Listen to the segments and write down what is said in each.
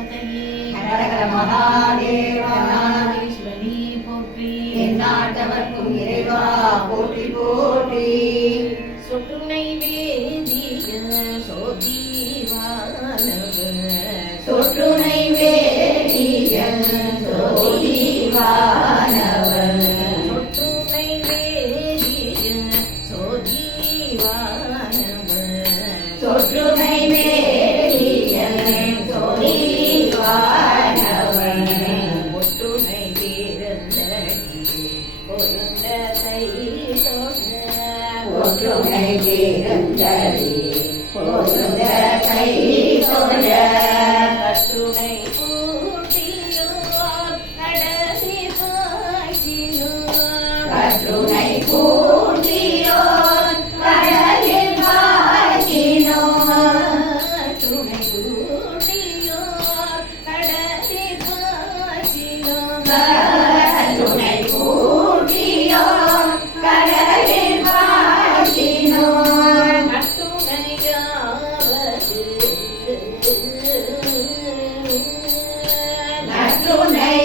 ஹர ஹர மகாதேவா. ஈஸ்வரனே போற்றி. எந்நாட்டவர்க்கும் இறைவா போற்றி போற்றி. சொற்றுனை வேதிய சோதிவானவர், சொற்றுனை வேதிய சோதிவானவர், சொற்றுனை வேதிய சோதிவானவர், சொற்றுனை வேதிய சோதிவானவர், ஒற்றுனை வீரந்தடி பொருந்ததை தோழ, ஒற்றுமை வீரந்தடி பொருந்த கை தொழ, கற்றுனை கூட்டியோர் கடசி பாய்ச்சினோர், கற்றுனை கூட்டியோர் கடலில் பாய்ச்சினோர், கற்றுனை கூட்டியோர் கடசி பாய்ச்சினோர், கற்றுனை கூட்டியோர் கடலில் பாய்ச்சினோர், நற்றுணையாவது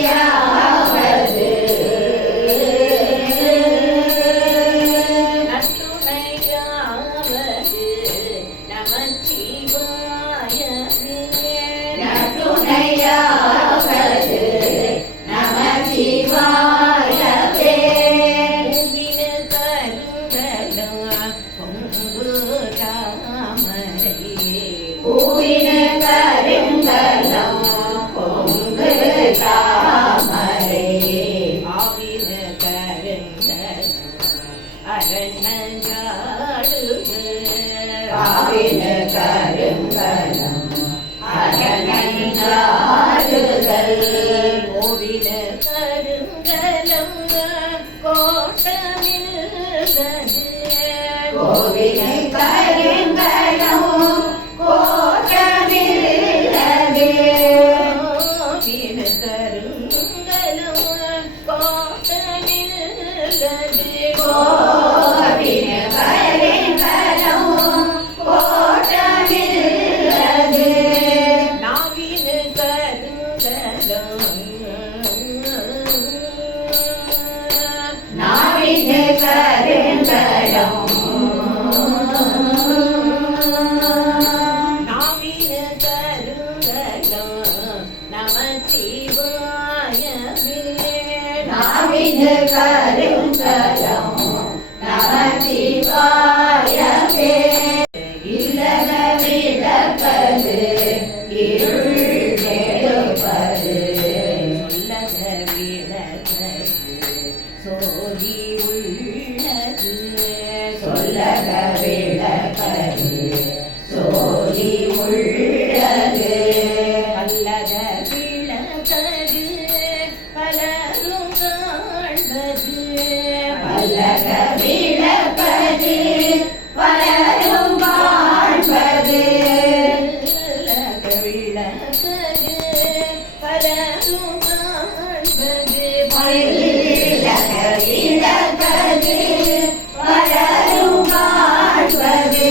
நற்றுணையாவது நற்றுணையாவது நமச்சிவாயவே, நற்றுணையாவது நமசிவாயவே, பூவின கருங்கலம் பொங்கு தாமரை, பூவின கருங்கலம் பொங்கு தாமரை, ஆவின கருங்கலம் அரணஞ்சாடுக, பாவின கருங்கலம் அரணஞ்சாடுதல், கோவின கருங்கலம் கோட்டமில்தது, கோவினை கருங்கலம் கோட்டமில்லது, கோவின கருங்கலம் கோட்டமில்தது, கோவின கருங்கலம் கோட்டமில்லது, நாவின கருங்கலம் நாவின கருங்கலம் நாவின கருங்கலம் நமச்சிவாயவே, நாவின கருங்கலம் நமசிவாயவே, இல்லத விளக்கது இருள் கெடுப்பது, சொல்லத விளக்கது சோதி உள்ளது, சொல்லத விளக்கது சோதி உள்ளது, அல்லத விளக்கது பலரும் காண்பது, அல்லத விளக்கது பலரும் காண்பது, அல்லத விளக்கது பலரும் காண்பது, அல்லத விளக்கது பலரும் காண்பது,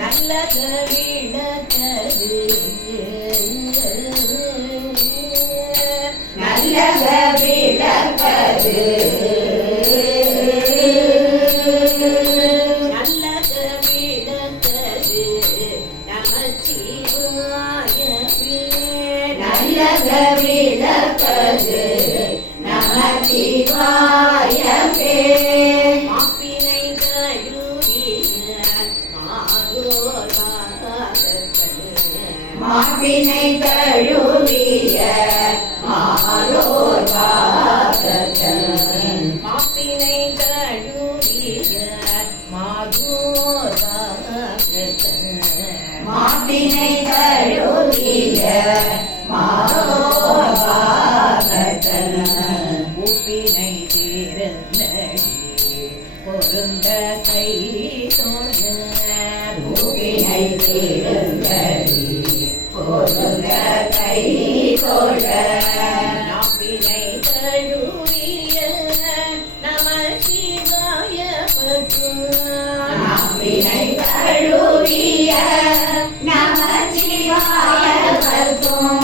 நல்லத விளக்கது நல்லத விளக்கது நல்லத விளக்கது நமச்சிவாயவே, நல்லத விளக்கது நமசிவாயவே, மாப்பினை தழுவிய மாதோர் பாதங்கள், மாவினை தழுவிய மாலோர் பாதத்தன், மாப்பினை தழுவிய மாதோர் பாதங்கள், மாவினை தழுவிய மாலோர் பாதத்தன், உப்பினை தீர்ந்தடி பொருந்த கை தோழ, பூவினை தீர்ந்தடி பொருந்த கை தொழ, நாப்பினை தழுவிய நமசிவாய பற்று, நாவினை தழுவிய நமசிவாய பற்றும்,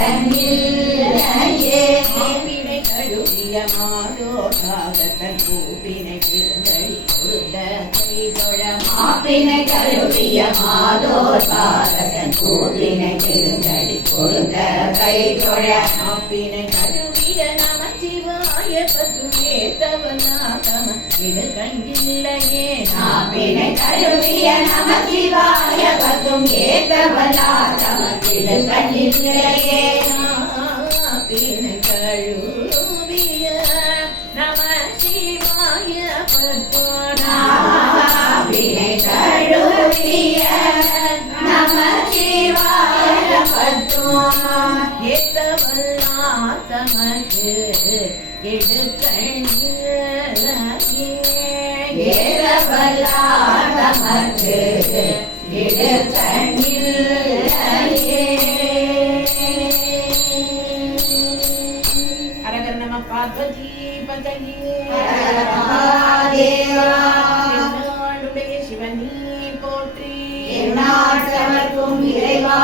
தன்னில்லையே மாப்பினை கழுவிய மாதோடாகத்தன் பூப்பினை திருந்தடி பொருந்த கைதொழ மாப்பினை கழுவிய மாதோர் பாரதன் பூவினை திருந்தடி பொருந்த கைதொழ மாப்பினை கழுவிய நமச்சிவாய பசுமே தவநாதம இது கண்டில்லையே நாப்பினை கழுவிய நமசிவாய பத்தும் ஏத்தவலா தமக்கிடு கண்ணில்லையே மாப்பினை கழுவிய நமசிவாய பசுனா நாப்பினை கழுவிய நமசிவாய பத்தும் ஏத்தவல்லாதமக்கு எடுக்கண்ணில்லையே ஏறவல்லா தமக்கு இடு கண்ணில்லையே அரகர நம பார்வதி பதையே மகாதேவா என்னாளுடைய சிவனே போற்றி எந்நாட்டவர்க்கும் இறைவா